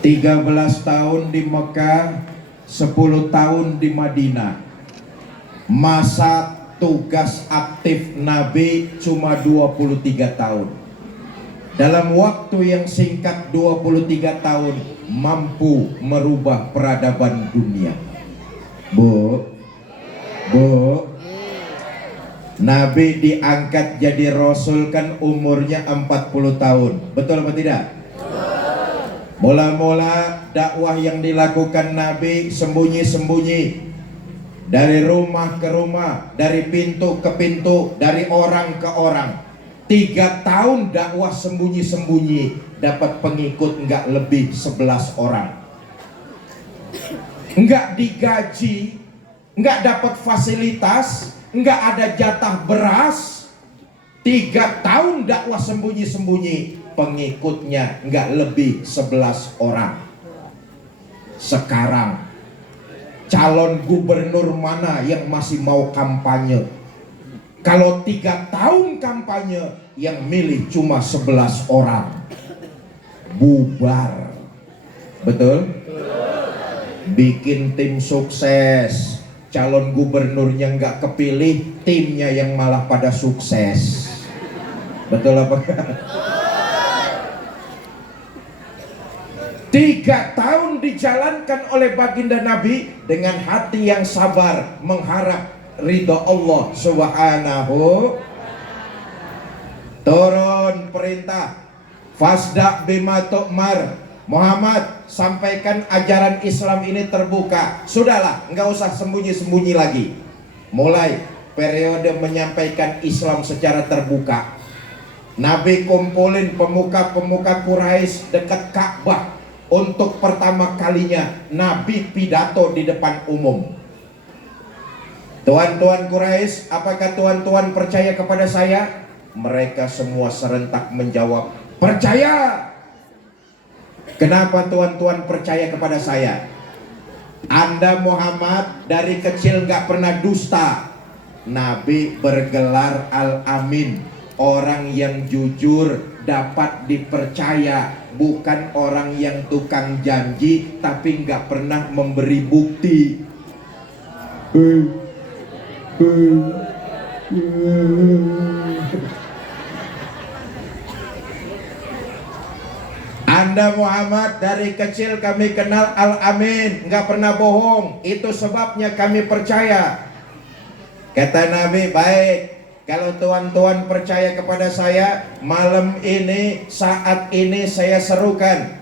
13 tahun di Mekah, 10 tahun di Madinah. Masa tugas aktif Nabi cuma 23 tahun. Dalam waktu yang singkat 23 tahun mampu merubah peradaban dunia. Bu, Nabi diangkat jadi Rasul kan umurnya 40 tahun. Betul apa tidak? Mula-mula dakwah yang dilakukan Nabi sembunyi-sembunyi, dari rumah ke rumah, dari pintu ke pintu, dari orang ke orang. 3 tahun dakwah sembunyi-sembunyi, dapat pengikut nggak lebih 11 orang. Nggak digaji, nggak dapat fasilitas, nggak ada jatah beras. 3 tahun dakwah sembunyi-sembunyi, pengikutnya nggak lebih 11 orang. Sekarang calon gubernur mana yang masih mau kampanye? Kalau 3 tahun kampanye, yang milih cuma 11 orang. Bubar. Betul? Bikin tim sukses, calon gubernurnya nggak kepilih, timnya yang malah pada sukses. Betul apa? 3 tahun dijalankan oleh baginda Nabi dengan hati yang sabar, mengharap ridho Allah Subhanahu. Turun perintah, fasda bima tu'mar. Muhammad, sampaikan ajaran Islam ini terbuka. Sudahlah, nggak usah sembunyi-sembunyi lagi. Mulai periode menyampaikan Islam secara terbuka. Nabi kumpulin pemuka-pemuka Quraisy dekat Ka'bah. Untuk pertama kalinya Nabi pidato di depan umum. Tuan-tuan Quraisy, apakah tuan-tuan percaya kepada saya? Mereka semua serentak menjawab, percaya. Kenapa tuan-tuan percaya kepada saya? Anda Muhammad dari kecil nggak pernah dusta. Nabi bergelar Al-Amin, orang yang jujur, dapat dipercaya, bukan orang yang tukang janji tapi nggak pernah memberi bukti. Anda Muhammad dari kecil kami kenal Al-Amin, nggak pernah bohong, itu sebabnya kami percaya. Kata Nabi, baik, kalau tuan-tuan percaya kepada saya, malam ini, saat ini saya serukan,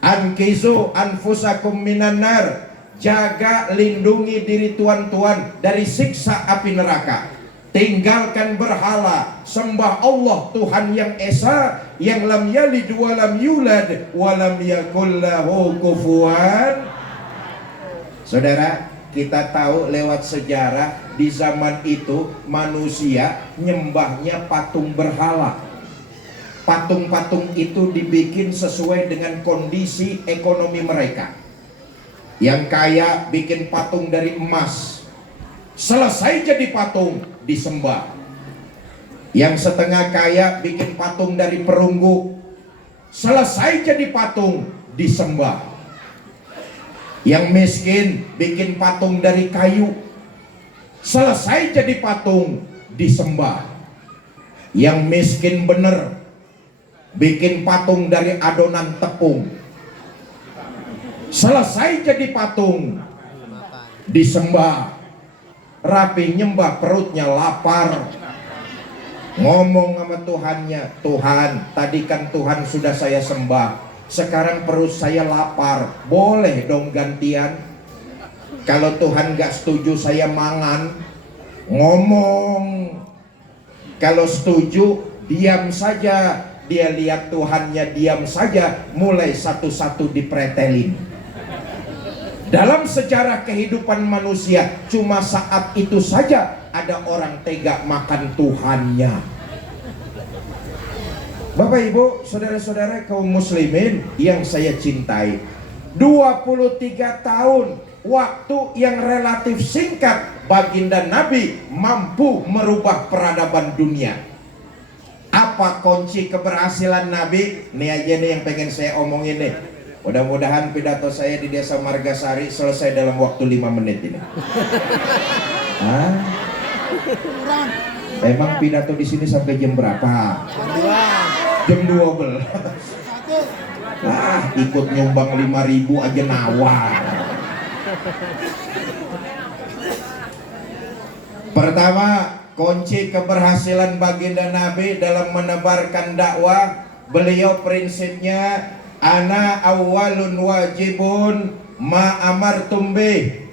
ankizu anfusakum minan nar, jaga lindungi diri tuan-tuan dari siksa api neraka. Tinggalkan berhala, sembah Allah Tuhan yang Esa, yang lam yalid wa lam yulad wa lam yakul lahu kufuwan. Saudara, kita tahu lewat sejarah di zaman itu manusia nyembahnya patung berhala. Patung-patung itu dibikin sesuai dengan kondisi ekonomi mereka. Yang kaya bikin patung dari emas, selesai jadi patung disembah. Yang setengah kaya bikin patung dari perunggu, selesai jadi patung disembah. Yang miskin bikin patung dari kayu, selesai jadi patung disembah. Yang miskin bener bikin patung dari adonan tepung, selesai jadi patung disembah. Rapi nyembah, perutnya lapar, ngomong sama Tuhannya, Tuhan, tadi kan Tuhan sudah saya sembah, sekarang perut saya lapar, boleh dong gantian? Kalau Tuhan gak setuju saya mangan. Ngomong. Kalau setuju diam saja. Dia lihat Tuhannya diam saja, mulai satu-satu dipretelin. Dalam sejarah kehidupan manusia, cuma saat itu saja ada orang tega makan Tuhannya. Bapak Ibu, saudara-saudara kaum muslimin yang saya cintai, 23 tahun, waktu yang relatif singkat, baginda Nabi mampu merubah peradaban dunia. Apa kunci keberhasilan Nabi? Nih aja nih yang pengen saya omongin nih. Mudah-mudahan pidato saya di Desa Margasari selesai dalam waktu 5 menit ini. Hah? Emang pidato di sini sampai jam berapa? Jam 12. Ikut nyumbang 5.000 aja nawar. Pertama, kunci keberhasilan baginda Nabi dalam menebarkan dakwah, beliau prinsipnya ana awwalun wajibun ma amartum bih.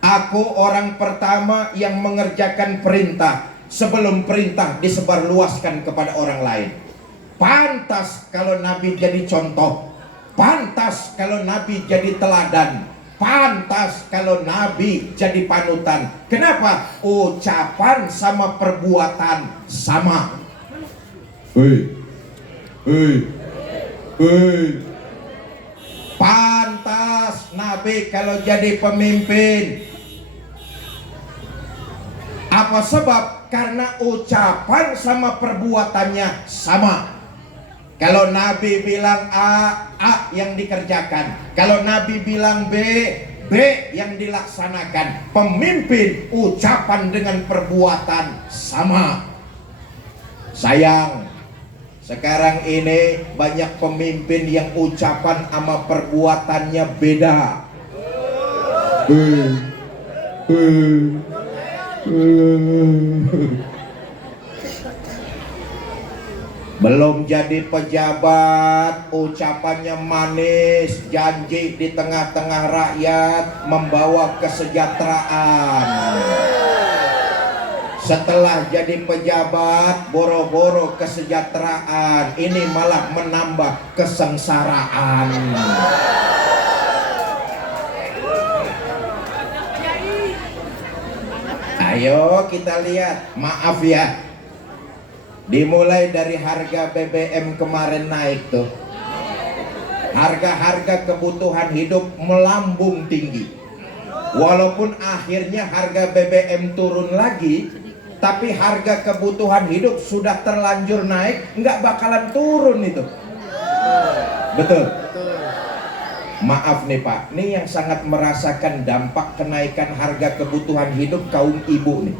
Aku orang pertama yang mengerjakan perintah sebelum perintah disebarluaskan kepada orang lain. Pantas kalau Nabi jadi contoh, pantas kalau Nabi jadi teladan, pantas kalau Nabi jadi panutan. Kenapa? Ucapan sama perbuatan sama. Pantas Nabi kalau jadi pemimpin. Apa sebab? Karena ucapan sama perbuatannya sama. Kalau Nabi bilang A yang dikerjakan. Kalau Nabi bilang B yang dilaksanakan. Pemimpin ucapan dengan perbuatan sama. Sayang, sekarang ini banyak pemimpin yang ucapan sama perbuatannya beda. Belum jadi pejabat, ucapannya manis, janji di tengah-tengah rakyat, membawa kesejahteraan. Setelah jadi pejabat, boro-boro kesejahteraan, ini malah menambah kesengsaraan. Ayo kita lihat, maaf ya, dimulai dari harga BBM kemarin naik tuh, harga-harga kebutuhan hidup melambung tinggi. Walaupun akhirnya harga BBM turun lagi, tapi harga kebutuhan hidup sudah terlanjur naik, nggak bakalan turun itu. Betul. Maaf nih Pak, ini yang sangat merasakan dampak kenaikan harga kebutuhan hidup kaum ibu nih.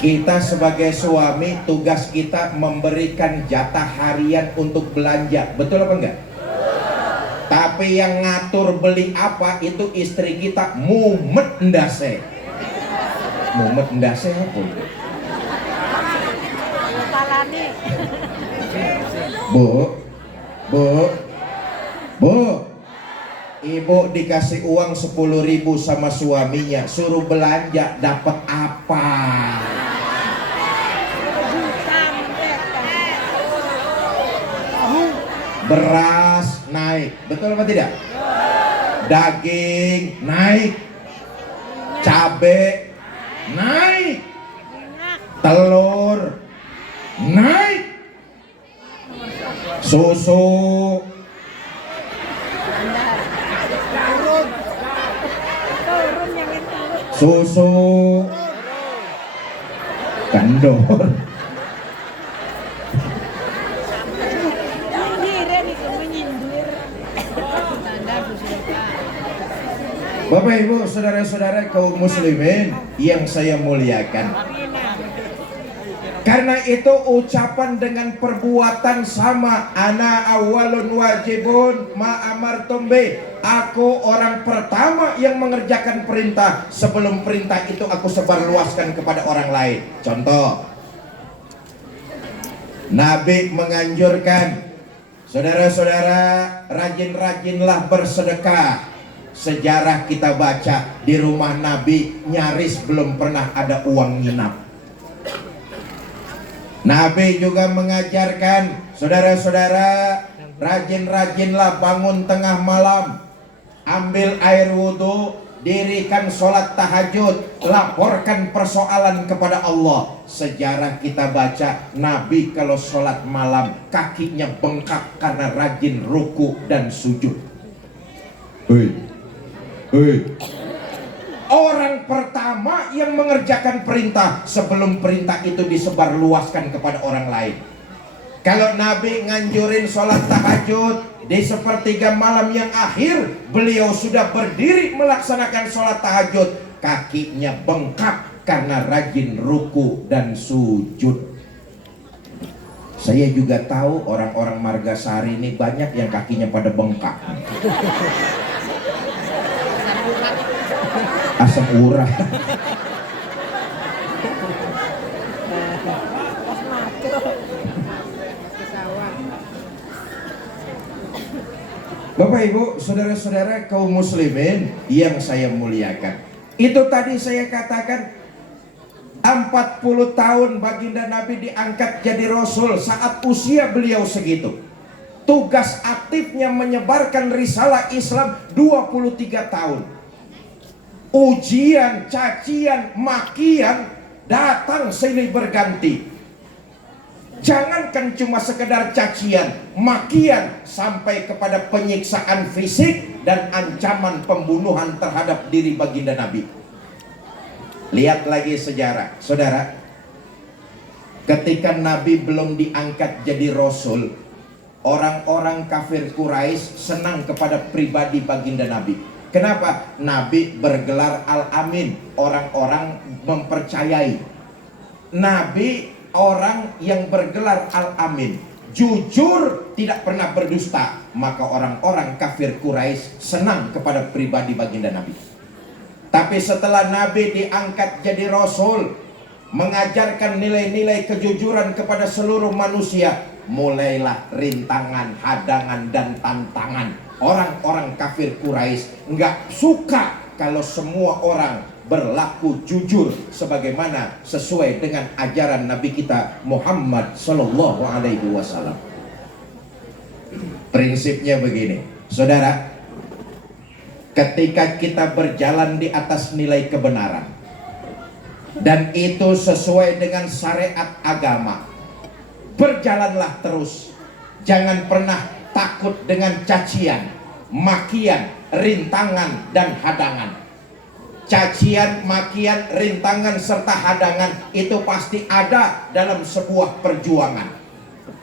Kita sebagai suami, tugas kita memberikan jatah harian untuk belanja, betul apa enggak? Tapi yang ngatur beli apa itu istri kita, mumet ndase. Mumet ndase apa? Bu, ibu dikasih uang 10.000 sama suaminya, suruh belanja, dapat apa? Beras naik, betul apa tidak? Daging naik, cabai naik, telur naik, susu kendor. Bapak Ibu, saudara-saudara kaum muslimin yang saya muliakan, karena itu ucapan dengan perbuatan sama. Ana awalun wajibun ma amartum bih. Aku orang pertama yang mengerjakan perintah sebelum perintah itu aku sebarluaskan kepada orang lain. Contoh, Nabi menganjurkan, saudara-saudara, rajin-rajinlah bersedekah. Sejarah kita baca, di rumah Nabi nyaris belum pernah ada uang nginap. Nabi juga mengajarkan, saudara-saudara, rajin-rajinlah bangun tengah malam, ambil air wudhu, dirikan sholat tahajud, laporkan persoalan kepada Allah. Sejarah kita baca, Nabi kalau sholat malam kakinya bengkak karena rajin ruku dan sujud. Orang pertama yang mengerjakan perintah sebelum perintah itu disebarluaskan kepada orang lain. Kalau Nabi nganjurin sholat tahajud di sepertiga malam yang akhir, beliau sudah berdiri melaksanakan sholat tahajud, kakinya bengkak karena rajin ruku dan sujud. Saya juga tahu orang-orang Margasari ini banyak yang kakinya pada bengkak. Asam urat. Bapak Ibu, saudara-saudara kaum muslimin yang saya muliakan, itu tadi saya katakan 40 tahun baginda Nabi diangkat jadi Rasul saat usia beliau segitu. Tugas aktifnya menyebarkan risalah Islam 23 tahun. Ujian, cacian, makian datang silih berganti. Jangankan cuma sekedar cacian, makian, sampai kepada penyiksaan fisik dan ancaman pembunuhan terhadap diri baginda Nabi. Lihat lagi sejarah, saudara. Ketika Nabi belum diangkat jadi Rasul, orang-orang kafir Quraisy senang kepada pribadi baginda Nabi. Kenapa? Nabi bergelar Al-Amin, orang-orang mempercayai. Nabi orang yang bergelar Al-Amin, jujur, tidak pernah berdusta. Maka orang-orang kafir Quraisy senang kepada pribadi baginda Nabi. Tapi setelah Nabi diangkat jadi Rasul, mengajarkan nilai-nilai kejujuran kepada seluruh manusia, mulailah rintangan, hadangan, dan tantangan. Orang-orang kafir Quraisy nggak suka kalau semua orang berlaku jujur sebagaimana sesuai dengan ajaran Nabi kita Muhammad Sallallahu Alaihi Wasallam. Prinsipnya begini, saudara. Ketika kita berjalan di atas nilai kebenaran dan itu sesuai dengan syariat agama, berjalanlah terus. Jangan pernah takut dengan cacian, makian, rintangan, dan hadangan. Cacian, makian, rintangan, serta hadangan itu pasti ada dalam sebuah perjuangan.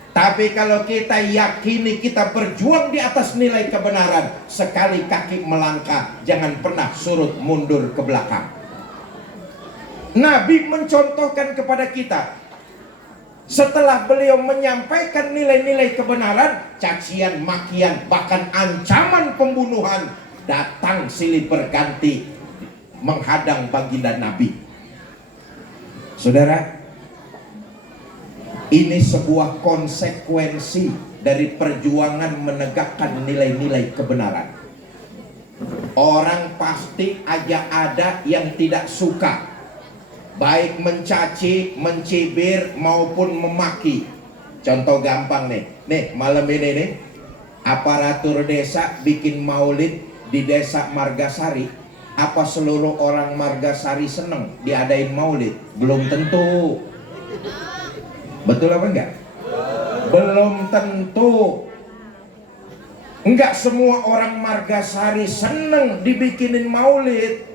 Tapi kalau kita yakini kita berjuang di atas nilai kebenaran, sekali kaki melangkah, jangan pernah surut mundur ke belakang. Nabi mencontohkan kepada kita, setelah beliau menyampaikan nilai-nilai kebenaran, cacian, makian, bahkan ancaman pembunuhan datang silih berganti menghadang baginda Nabi. Saudara, ini sebuah konsekuensi dari perjuangan menegakkan nilai-nilai kebenaran. Orang pasti aja ada yang tidak suka, baik mencaci, mencibir, maupun memaki. Contoh gampang nih malam ini nih, aparatur desa bikin maulid di desa Margasari. Apa seluruh orang Margasari seneng diadain maulid? Belum tentu. Betul apa enggak? Belum tentu. Enggak semua orang Margasari seneng dibikinin maulid.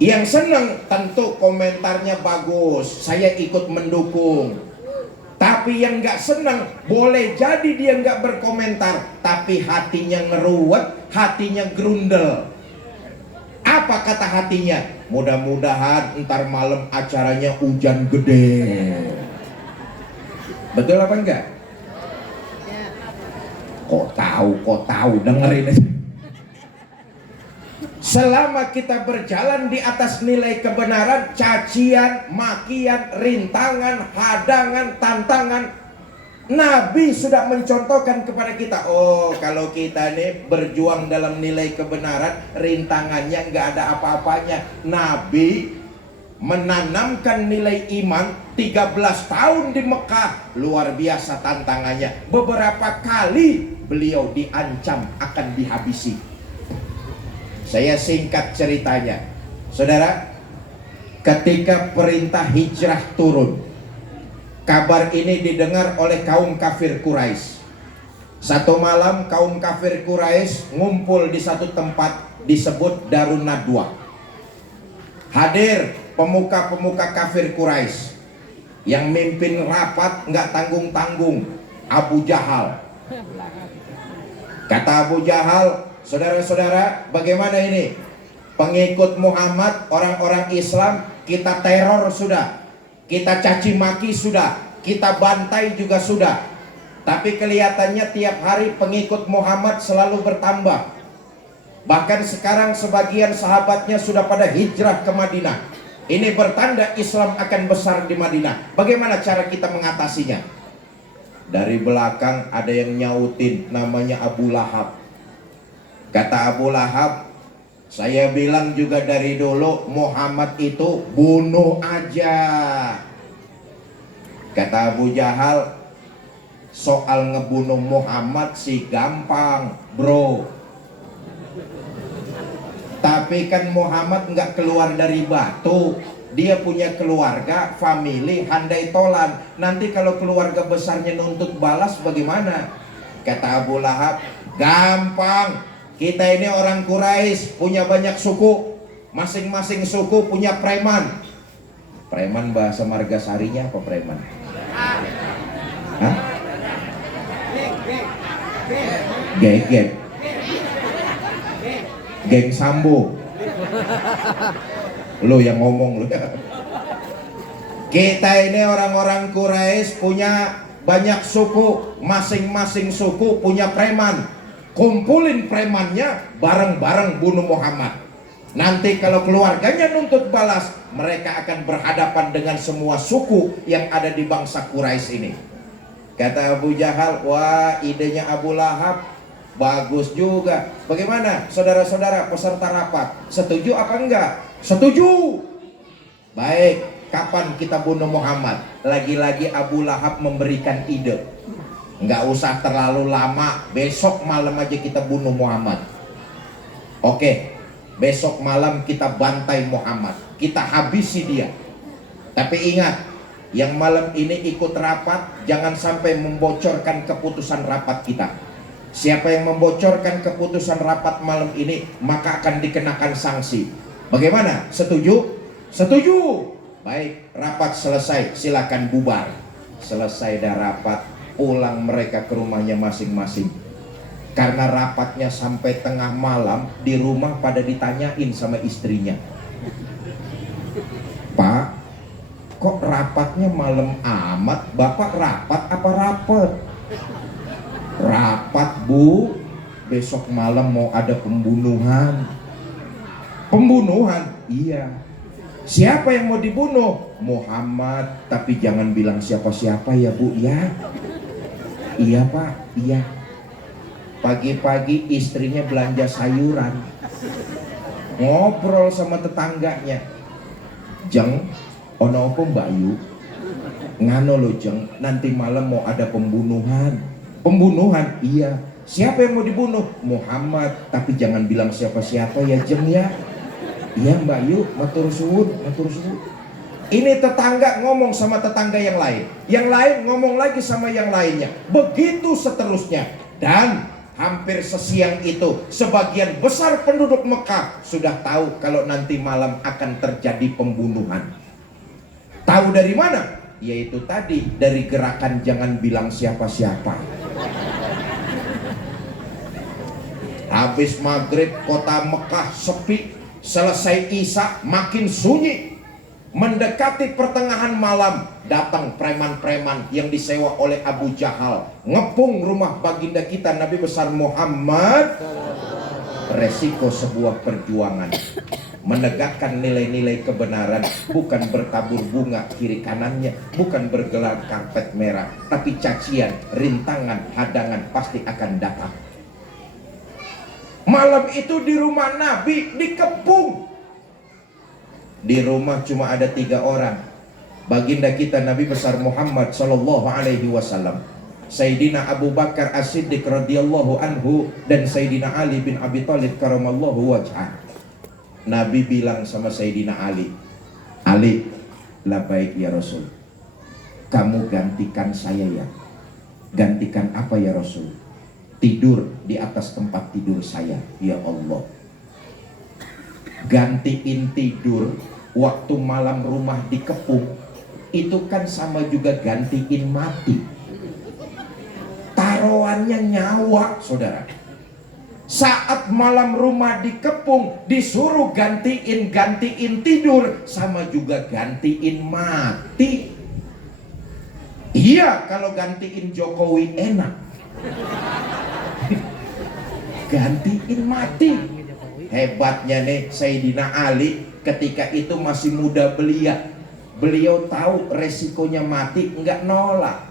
Yang seneng tentu komentarnya bagus, saya ikut mendukung. Tapi yang enggak seneng, boleh jadi dia enggak berkomentar, tapi hatinya ngeruwet, hatinya grundel. Apa kata hatinya? Mudah-mudahan ntar malam acaranya hujan gede. Betul apa enggak? Kok tahu, dengerin aja. Selama kita berjalan di atas nilai kebenaran, cacian, makian, rintangan, hadangan, tantangan, Nabi sudah mencontohkan kepada kita. Oh, kalau kita nih berjuang dalam nilai kebenaran, rintangannya nggak ada apa-apanya. Nabi menanamkan nilai iman 13 tahun di Mekah. Luar biasa tantangannya. Beberapa kali beliau diancam akan dihabisi. Saya singkat ceritanya. Saudara, ketika perintah hijrah turun, kabar ini didengar oleh kaum kafir Quraisy. Satu malam kaum kafir Quraisy ngumpul di satu tempat disebut Darun Nadwa. Hadir pemuka-pemuka kafir Quraisy. Yang mimpin rapat nggak tanggung-tanggung, Abu Jahal. Kata Abu Jahal, saudara-saudara, bagaimana ini? Pengikut Muhammad, orang-orang Islam, kita teror sudah, kita caci maki sudah, kita bantai juga sudah. Tapi kelihatannya tiap hari pengikut Muhammad selalu bertambah. Bahkan sekarang sebagian sahabatnya sudah pada hijrah ke Madinah. Ini bertanda Islam akan besar di Madinah. Bagaimana cara kita mengatasinya? Dari belakang ada yang nyautin, namanya Abu Lahab. Kata Abu Lahab, saya bilang juga dari dulu, Muhammad itu bunuh aja. Kata Abu Jahal, soal ngebunuh Muhammad sih gampang bro, tapi kan Muhammad nggak keluar dari batu. Dia punya keluarga, family, handai tolan. Nanti kalau keluarga besarnya nuntut balas bagaimana? Kata Abu Lahab, gampang. Kita ini orang Quraisy, punya banyak suku. Masing-masing suku punya preman. Preman bahasa Margasarinya apa preman? Hah? Geng. Geng Sambo. Lu yang ngomong lu. Kita ini orang-orang Quraisy punya banyak suku, masing-masing suku punya preman. Kumpulin premannya, bareng-bareng bunuh Muhammad. Nanti kalau keluarganya nuntut balas, mereka akan berhadapan dengan semua suku yang ada di bangsa Quraisy ini. Kata Abu Jahal, wah idenya Abu Lahab bagus juga. Bagaimana saudara-saudara peserta rapat? Setuju apa enggak? Setuju. Baik, kapan kita bunuh Muhammad? Lagi-lagi Abu Lahab memberikan ide. Enggak usah terlalu lama, besok malam aja kita bunuh Muhammad. Oke, besok malam kita bantai Muhammad, kita habisi dia. Tapi ingat, yang malam ini ikut rapat jangan sampai membocorkan keputusan rapat kita. Siapa yang membocorkan keputusan rapat malam ini, maka akan dikenakan sanksi. Bagaimana? Setuju? Setuju. Baik, rapat selesai, silakan bubar. Selesai dah rapat, pulang mereka ke rumahnya masing-masing. Karena rapatnya sampai tengah malam, di rumah pada ditanyain sama istrinya, Pak, kok rapatnya malam amat? Bapak rapat apa rapet? Rapat bu, besok malam mau ada pembunuhan. Pembunuhan? Iya. Siapa yang mau dibunuh? Muhammad, tapi jangan bilang siapa-siapa ya bu ya. Iya pak, iya. Pagi-pagi istrinya belanja sayuran, ngobrol sama tetangganya. Jeng, ono apa Mbak Yu? Ngano lo jeng, nanti malam mau ada pembunuhan. Pembunuhan? Iya. Siapa yang mau dibunuh? Muhammad, tapi jangan bilang siapa-siapa ya jeng ya. Iya Mbak Yu, matur suwun, matur suwun. Ini tetangga ngomong sama tetangga yang lain, yang lain ngomong lagi sama yang lainnya, begitu seterusnya. Dan hampir sesiang itu sebagian besar penduduk Mekah sudah tahu kalau nanti malam akan terjadi pembunuhan. Tahu dari mana? Yaitu tadi dari gerakan jangan bilang siapa-siapa. Habis maghrib kota Mekah sepi, selesai isya makin sunyi. Mendekati pertengahan malam, datang preman-preman yang disewa oleh Abu Jahal, ngepung rumah baginda kita Nabi besar Muhammad. Resiko sebuah perjuangan, menegakkan nilai-nilai kebenaran, bukan bertabur bunga kiri kanannya, bukan bergelar karpet merah, tapi cacian, rintangan, hadangan pasti akan datang. Malam itu di rumah Nabi dikepung. Di rumah cuma ada 3 orang, baginda kita Nabi besar Muhammad sallallahu alaihi wasallam, Sayyidina Abu Bakar As-Siddiq radhiyallahu anhu, dan Sayyidina Ali bin Abi Thalib karamallahu wajhah. Nabi bilang sama Sayyidina Ali, Ali, labbaik ya Rasul, kamu gantikan saya ya. Gantikan apa ya Rasul? Tidur di atas tempat tidur saya ya Allah. Gantiin tidur waktu malam rumah dikepung, itu kan sama juga gantiin mati. Taruhannya nyawa, saudara. Saat malam rumah dikepung, disuruh gantiin tidur, sama juga gantiin mati. Iya, kalau gantiin Jokowi enak. Gantiin mati. Hebatnya nih Sayyidina Ali, ketika itu masih muda belia. Beliau tahu resikonya mati, enggak nolak.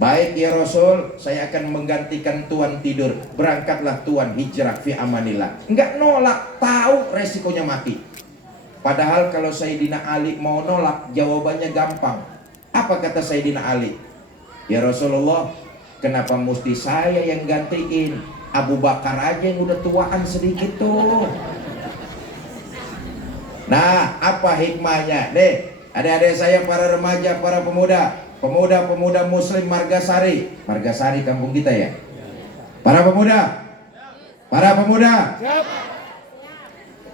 Baik ya Rasul, saya akan menggantikan Tuhan tidur. Berangkatlah Tuhan hijrah fi amanillah. Enggak nolak, tahu resikonya mati. Padahal kalau Sayyidina Ali mau nolak, jawabannya gampang. Apa kata Sayyidina Ali? Ya Rasulullah, kenapa mesti saya yang gantiin? Abu Bakar aja yang udah tuaan sedikit tuh. Nah, apa hikmahnya? Nih, adik-adik saya, para remaja, para pemuda muslim Margasari kampung kita ya. Para pemuda,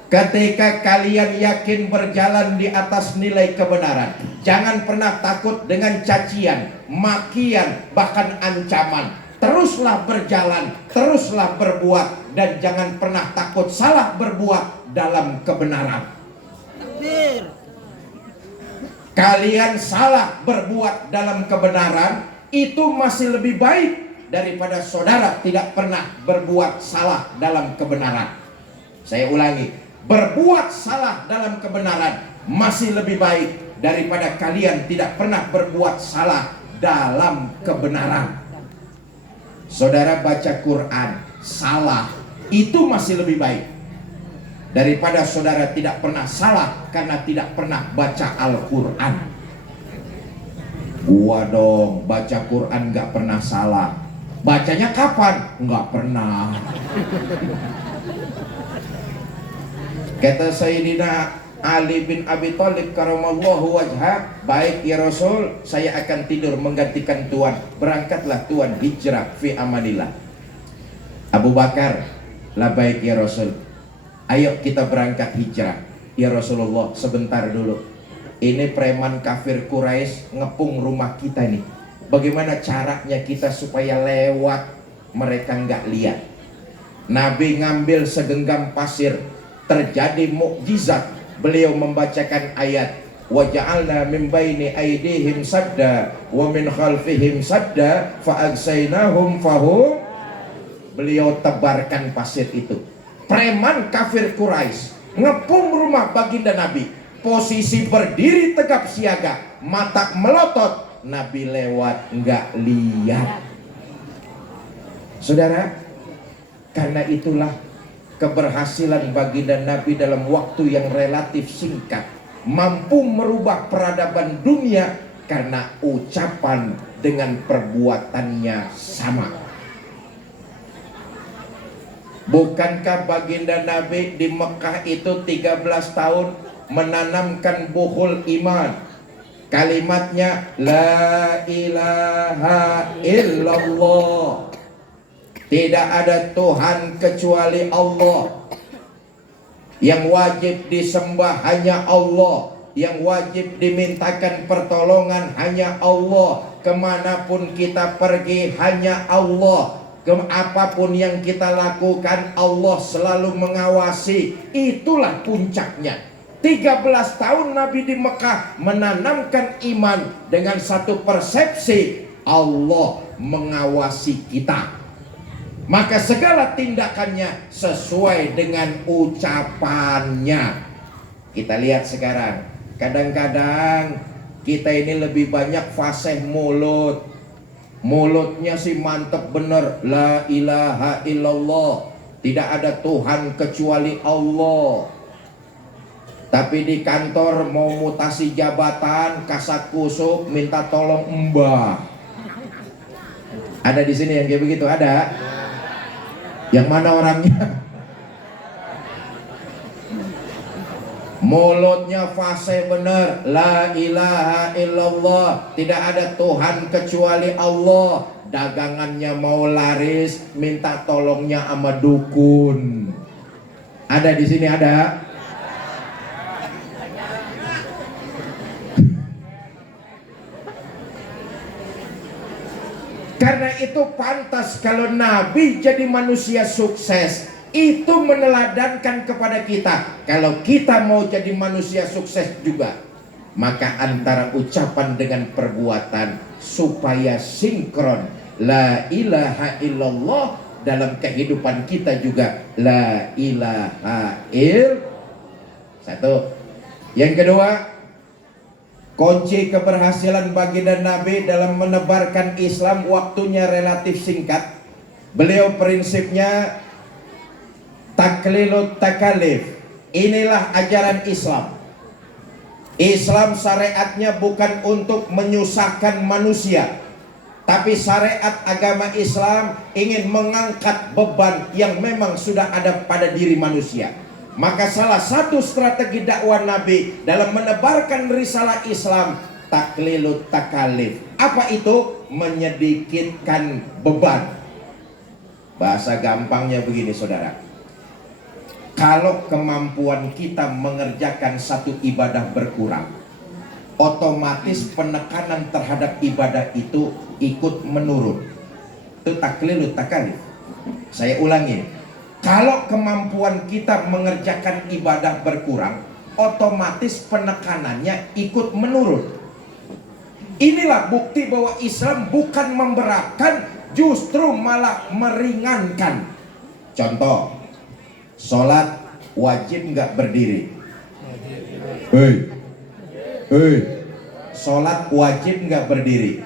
ketika kalian yakin berjalan di atas nilai kebenaran, jangan pernah takut dengan cacian, makian, bahkan ancaman. Teruslah berjalan, teruslah berbuat, dan jangan pernah takut salah berbuat dalam kebenaran. Kalian salah berbuat dalam kebenaran, itu masih lebih baik daripada saudara tidak pernah berbuat salah dalam kebenaran. Saya ulangi, berbuat salah dalam kebenaran masih lebih baik daripada kalian tidak pernah berbuat salah dalam kebenaran. Saudara baca Quran salah, itu masih lebih baik daripada saudara tidak pernah salah karena tidak pernah baca Al-Quran. Gua dong baca Quran gak pernah salah. Bacanya kapan? Gak pernah. Kata Sayyidina Ali bin Abi Thalib karamallahu wajhah, baik ya Rasul, saya akan tidur menggantikan Tuhan. Berangkatlah Tuhan hijrah fi amanillah. Abu Bakar, lah baik ya Rasul, ayo kita berangkat hijrah. Ya Rasulullah, sebentar dulu. Ini preman kafir Quraisy ngepung rumah kita nih. Bagaimana caranya kita supaya lewat mereka nggak lihat? Nabi ngambil segenggam pasir, terjadi mukjizat. Beliau membacakan ayat, wa ja'alna min baini aydihim sadda wa min khalfihim sadda fa agsaynahum fahum. Beliau tebarkan pasir itu. Preman kafir Quraisy ngepung rumah baginda Nabi, posisi berdiri tegap siaga, mata melotot. Nabi lewat nggak lihat. Saudara, karena itulah keberhasilan baginda Nabi dalam waktu yang relatif singkat mampu merubah peradaban dunia karena ucapan dengan perbuatannya sama. Bukankah baginda Nabi di Mekah itu 13 tahun menanamkan buhul iman? Kalimatnya la ilaha illallah, tidak ada Tuhan kecuali Allah. Yang wajib disembah hanya Allah. Yang wajib dimintakan pertolongan hanya Allah. Kemanapun kita pergi hanya Allah. Apapun yang kita lakukan Allah selalu mengawasi. Itulah puncaknya. 13 tahun Nabi di Mekah menanamkan iman dengan satu persepsi, Allah mengawasi kita. Maka segala tindakannya sesuai dengan ucapannya. Kita lihat sekarang, kadang-kadang kita ini lebih banyak fasih mulut. Mulutnya sih mantep bener, la ilaha illallah, tidak ada Tuhan kecuali Allah. Tapi di kantor mau mutasi jabatan, kasak kusuk, minta tolong mbah. Ada di sini yang kayak begitu, ada? Yang mana orangnya? Mulutnya fasih bener, la ilaha illallah, tidak ada Tuhan kecuali Allah. Dagangannya mau laris, minta tolongnya sama dukun. Ada di sini, ada? itu pantas kalau Nabi jadi manusia sukses. Itu meneladankan kepada kita. Kalau kita mau jadi manusia sukses juga, maka antara ucapan dengan perbuatan supaya sinkron. La ilaha illallah dalam kehidupan kita juga. La ilaha satu. Yang kedua, kunci keberhasilan baginda Nabi dalam menebarkan Islam waktunya relatif singkat. Beliau prinsipnya taklilut takalif. Inilah ajaran Islam. Islam syariatnya bukan untuk menyusahkan manusia, tapi syariat agama Islam ingin mengangkat beban yang memang sudah ada pada diri manusia. Maka salah satu strategi dakwah Nabi dalam menebarkan risalah Islam taklilut takalif. Apa itu? Menyedikitkan beban. Bahasa gampangnya begini saudara, kalau kemampuan kita mengerjakan satu ibadah berkurang, otomatis penekanan terhadap ibadah itu ikut menurun. Itu taklilut takalif. Saya ulangi, kalau kemampuan kita mengerjakan ibadah berkurang, otomatis penekanannya ikut menurun. Inilah bukti bahwa Islam bukan memberatkan, justru malah meringankan. Contoh, sholat wajib nggak berdiri? Sholat wajib nggak berdiri?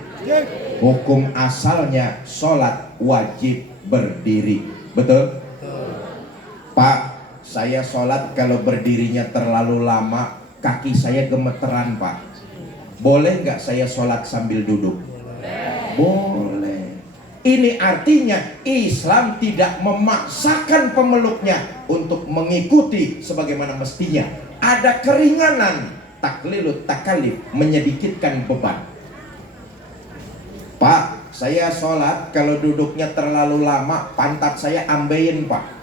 Hukum asalnya sholat wajib berdiri. Betul? Pak, saya sholat kalau berdirinya terlalu lama, kaki saya gemeteran Pak. Boleh nggak saya sholat sambil duduk? Boleh. Ini artinya Islam tidak memaksakan pemeluknya untuk mengikuti sebagaimana mestinya. Ada keringanan, taklilut takalif, menyedikitkan beban. Pak, saya sholat kalau duduknya terlalu lama, pantat saya ambeien Pak.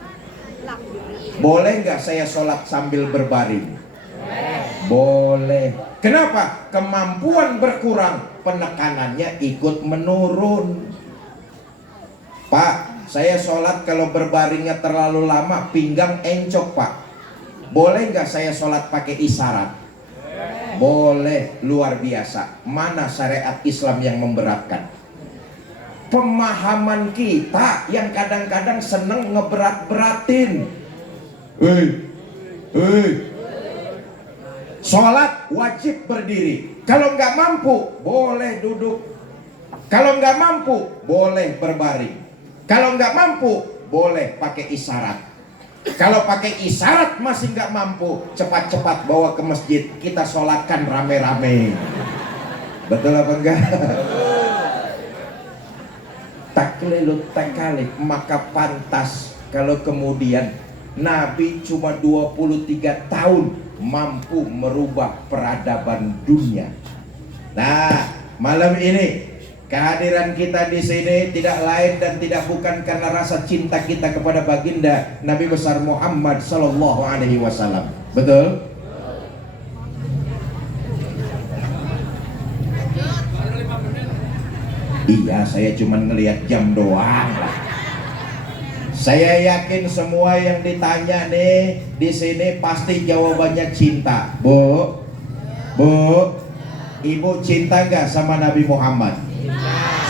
Boleh nggak saya sholat sambil berbaring? Boleh. Kenapa? Kemampuan berkurang, penekanannya ikut menurun. Pak, saya sholat kalau berbaringnya terlalu lama, pinggang encok Pak. Boleh nggak saya sholat pakai isyarat? Boleh. Luar biasa. Mana syariat Islam yang memberatkan? Pemahaman kita yang kadang-kadang seneng ngeberat-beratin. Sholat wajib berdiri. Kalau nggak mampu, boleh duduk. Kalau nggak mampu, boleh berbaring. Kalau nggak mampu, boleh pakai isyarat. Kalau pakai isyarat masih nggak mampu, cepat-cepat bawa ke masjid, kita sholatkan rame-rame. Betul apa enggak? Taklilut takalif. Maka pantas kalau kemudian Nabi cuma 23 tahun mampu merubah peradaban dunia. Nah, malam ini kehadiran kita di sini tidak lain dan tidak bukan karena rasa cinta kita kepada baginda Nabi besar Muhammad sallallahu alaihi wasallam. Betul? Iya, saya cuma ngelihat jam doang lah. Saya yakin semua yang ditanya nih di sini pasti jawabannya cinta. Bu, ibu cinta nggak sama Nabi Muhammad?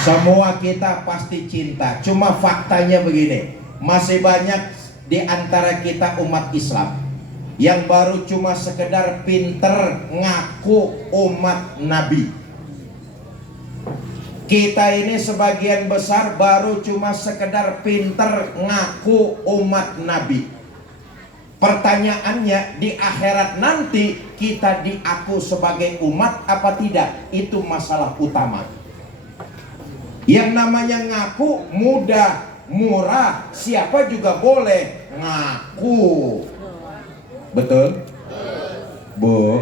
Semua kita pasti cinta. Cuma faktanya begini, masih banyak di antara kita umat Islam yang baru cuma sekedar pinter ngaku umat Nabi. Kita ini sebagian besar baru cuma sekedar pinter ngaku umat Nabi. Pertanyaannya, di akhirat nanti kita diaku sebagai umat apa tidak? Itu masalah utama. Yang namanya ngaku mudah, murah, siapa juga boleh ngaku. Betul? Bu,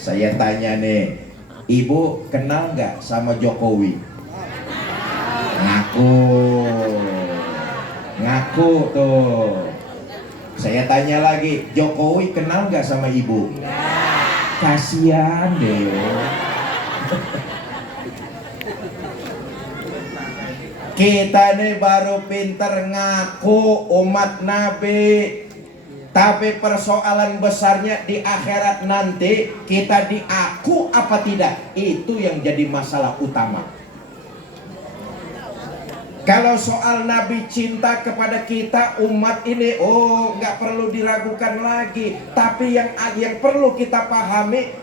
saya tanya nih, ibu kenal nggak sama Jokowi? Ngaku tuh. Saya tanya lagi, Jokowi kenal nggak sama ibu? Kasian deh. Kita nih baru pinter ngaku umat Nabi, tapi persoalan besarnya di akhirat nanti kita diaku apa tidak, itu yang jadi masalah utama. Kalau soal Nabi cinta kepada kita umat ini, oh nggak perlu diragukan lagi. Tapi yang perlu kita pahami,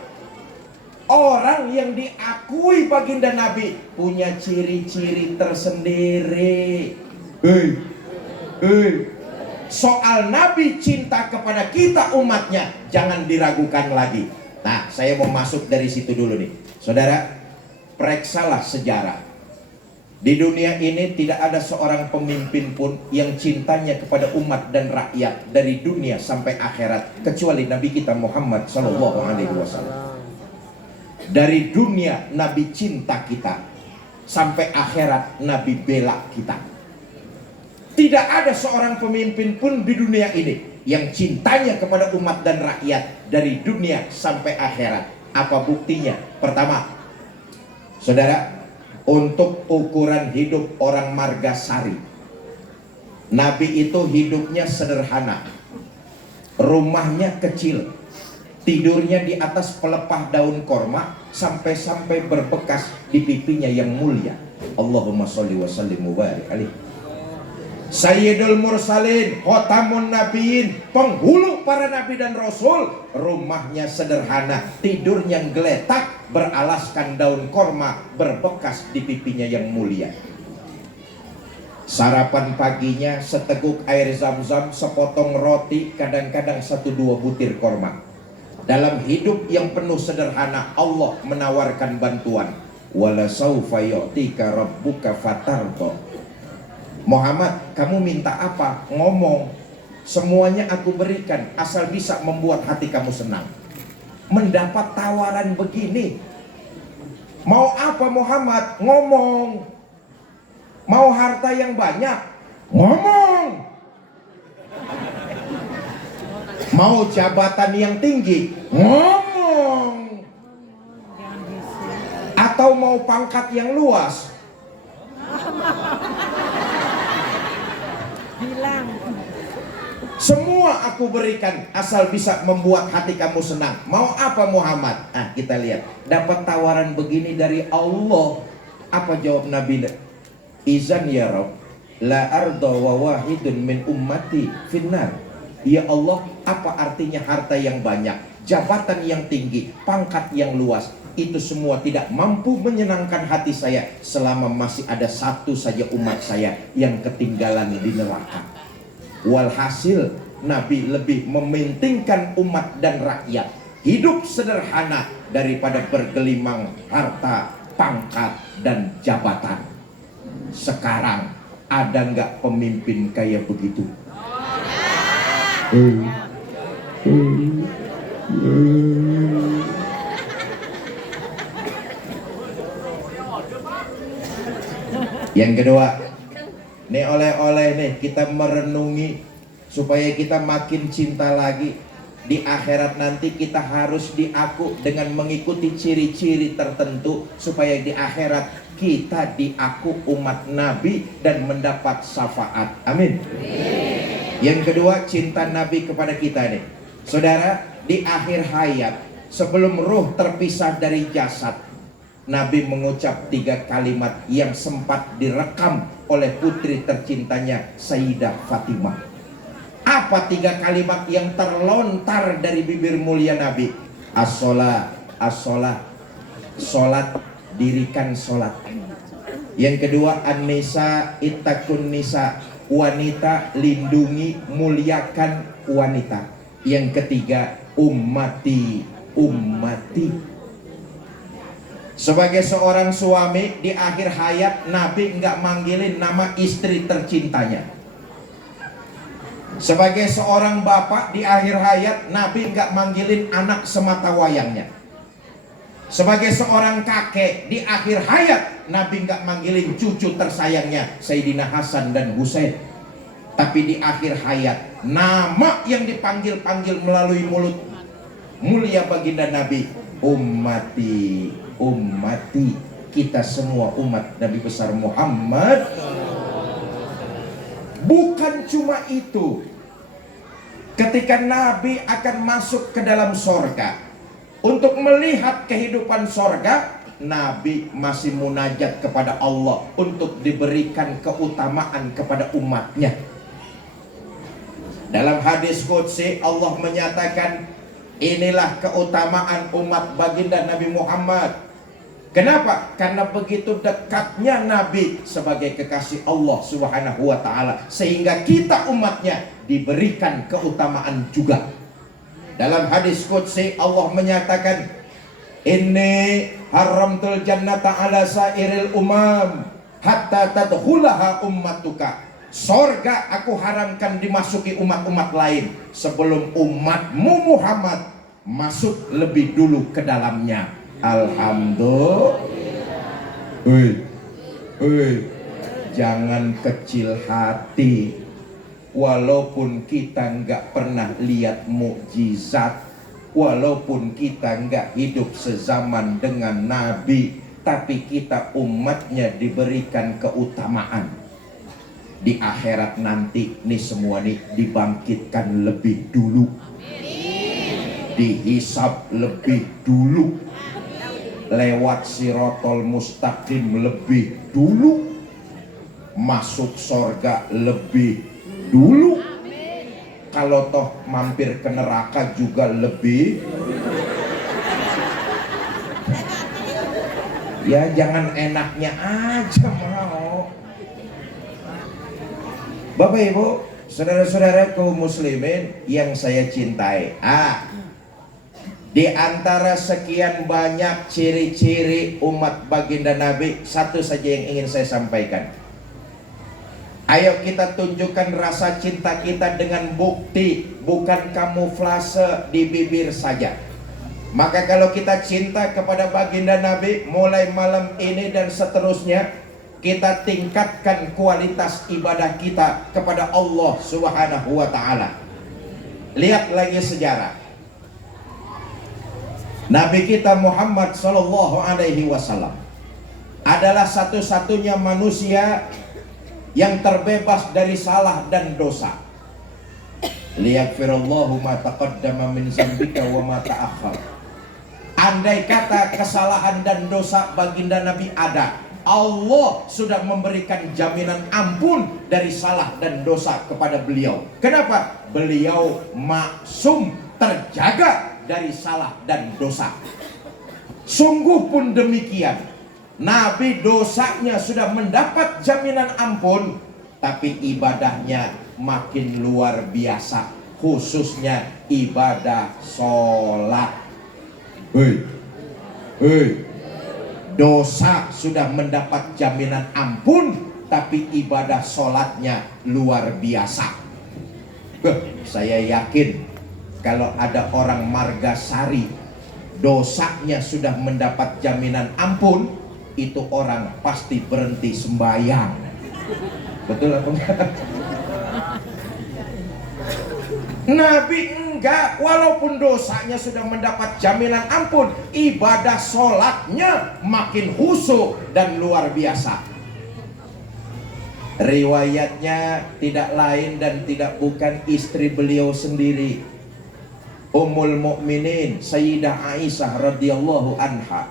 orang yang diakui baginda Nabi punya ciri-ciri tersendiri. Soal Nabi cinta kepada kita umatnya, jangan diragukan lagi. Nah, saya mau masuk dari situ dulu nih. Saudara, periksalah sejarah. Di dunia ini tidak ada seorang pemimpin pun yang cintanya kepada umat dan rakyat dari dunia sampai akhirat kecuali Nabi kita Muhammad Sallallahu Alaihi Wasallam. Dari dunia Nabi cinta kita, sampai akhirat Nabi bela kita. Tidak ada seorang pemimpin pun di dunia ini yang cintanya kepada umat dan rakyat dari dunia sampai akhirat. Apa buktinya? Pertama, saudara, untuk ukuran hidup orang Margasari, Nabi itu hidupnya sederhana, rumahnya kecil, tidurnya di atas pelepah daun korma, sampai-sampai berbekas di pipinya yang mulia. Allahumma sholli wa sallim wa barik alaihi. Sayyidul Mursalin, Khotamun Nabiin, penghulu para nabi dan rasul, rumahnya sederhana, tidurnya geletak, beralaskan daun korma, berbekas di pipinya yang mulia. Sarapan paginya seteguk air zam-zam, sepotong roti, kadang-kadang 1-2 butir korma. Dalam hidup yang penuh sederhana, Allah menawarkan bantuan. Wala saufa yu'tika rabbuka fatardo. Muhammad, kamu minta apa? Ngomong. Semuanya aku berikan, asal bisa membuat hati kamu senang. Mendapat tawaran begini, mau apa Muhammad? Ngomong. Mau harta yang banyak? Ngomong. Mau jabatan yang tinggi? Ngomong. Atau mau pangkat yang luas? Bilang. Semua aku berikan asal bisa membuat hati kamu senang. Mau apa Muhammad? Ah, kita lihat. Dapat tawaran begini dari Allah. Apa jawab Nabi? Izan ya Rabb, la arda wa wahidun min ummati finnar. Ya Allah, apa artinya harta yang banyak, jabatan yang tinggi, pangkat yang luas? Itu semua tidak mampu menyenangkan hati saya selama masih ada satu saja umat saya yang ketinggalan di neraka. Walhasil Nabi lebih mementingkan umat dan rakyat, hidup sederhana daripada bergelimang harta, pangkat, dan jabatan. Sekarang ada nggak pemimpin kayak begitu? Yang kedua, nih oleh-oleh nih kita merenungi supaya kita makin cinta lagi. Di akhirat nanti kita harus diaku dengan mengikuti ciri-ciri tertentu supaya di akhirat kita diaku umat Nabi dan mendapat syafaat. Amin. Yang kedua, cinta Nabi kepada kita nih. Saudara, di akhir hayat sebelum ruh terpisah dari jasad, Nabi mengucap 3 kalimat yang sempat direkam oleh putri tercintanya Sayyidah Fatimah. Apa 3 kalimat yang terlontar dari bibir mulia Nabi? As-sholat, as-sholat, sholat, dirikan sholat. Yang kedua, an-nisa, ittaqun nisa, wanita, lindungi, muliakan wanita. Yang ketiga, ummati, ummati. Sebagai seorang suami di akhir hayat, Nabi enggak manggilin nama istri tercintanya. Sebagai seorang bapak di akhir hayat, Nabi enggak manggilin anak semata wayangnya. Sebagai seorang kakek di akhir hayat, Nabi enggak manggilin cucu tersayangnya Sayyidina Hasan dan Husain. Tapi di akhir hayat, nama yang dipanggil-panggil melalui mulut mulia baginda Nabi, ummati, ummati. Kita semua umat Nabi besar Muhammad Bukan cuma itu. Ketika Nabi akan masuk ke dalam sorga, untuk melihat kehidupan sorga, Nabi masih munajat kepada Allah untuk diberikan keutamaan kepada umatnya. Dalam hadis qudsi Allah menyatakan, inilah keutamaan umat baginda Nabi Muhammad. Kenapa? Karena begitu dekatnya Nabi sebagai kekasih Allah Subhanahu wa ta'ala, sehingga kita umatnya diberikan keutamaan juga. Dalam hadis qudsi Allah menyatakan, inni haramtul jannata ala sairil umam hatta tadkhulaha ummatuka. Sorga aku haramkan dimasuki umat-umat lain sebelum umatmu Muhammad masuk lebih dulu ke dalamnya. Alhamdulillah. Jangan kecil hati. Walaupun kita nggak pernah lihat mukjizat, walaupun kita nggak hidup sezaman dengan Nabi, tapi kita umatnya diberikan keutamaan. Di akhirat nanti nih semua nih dibangkitkan lebih dulu, dihisab lebih dulu, lewat sirotol mustaqim lebih dulu, masuk sorga lebih dulu. Kalau toh mampir ke neraka juga lebih. Ya jangan enaknya aja mau. Bapak Ibu, saudara-saudara kaum muslimin yang saya cintai. Di antara sekian banyak ciri-ciri umat baginda Nabi, satu saja yang ingin saya sampaikan. Ayo kita tunjukkan rasa cinta kita dengan bukti, bukan kamuflase di bibir saja. Maka kalau kita cinta kepada baginda Nabi, mulai malam ini dan seterusnya, kita tingkatkan kualitas ibadah kita kepada Allah Subhanahu wa ta'ala. Lihat lagi sejarah. Nabi kita Muhammad sallallahu alaihi wasallam adalah satu-satunya manusia yang terbebas dari salah dan dosa. Liyaghfirallahu ma taqaddama min dzambika wa ma ta'akhkhar. Andai kata kesalahan dan dosa baginda Nabi ada, Allah sudah memberikan jaminan ampun dari salah dan dosa kepada beliau. Kenapa? Beliau maksum, terjaga dari salah dan dosa. Sungguh pun demikian. Nabi dosanya sudah mendapat jaminan ampun, tapi ibadahnya makin luar biasa, khususnya ibadah sholat. Dosa sudah mendapat jaminan ampun, tapi ibadah sholatnya luar biasa. Saya yakin kalau ada orang Margasari dosanya sudah mendapat jaminan ampun, itu orang pasti berhenti sembahyang. Betul atau enggak? Nabi enggak, walaupun dosanya sudah mendapat jaminan ampun, ibadah sholatnya makin khusyuk dan luar biasa. Riwayatnya tidak lain dan tidak bukan istri beliau sendiri, Ummul Mukminin Sayyidah Aisyah radhiyallahu anha.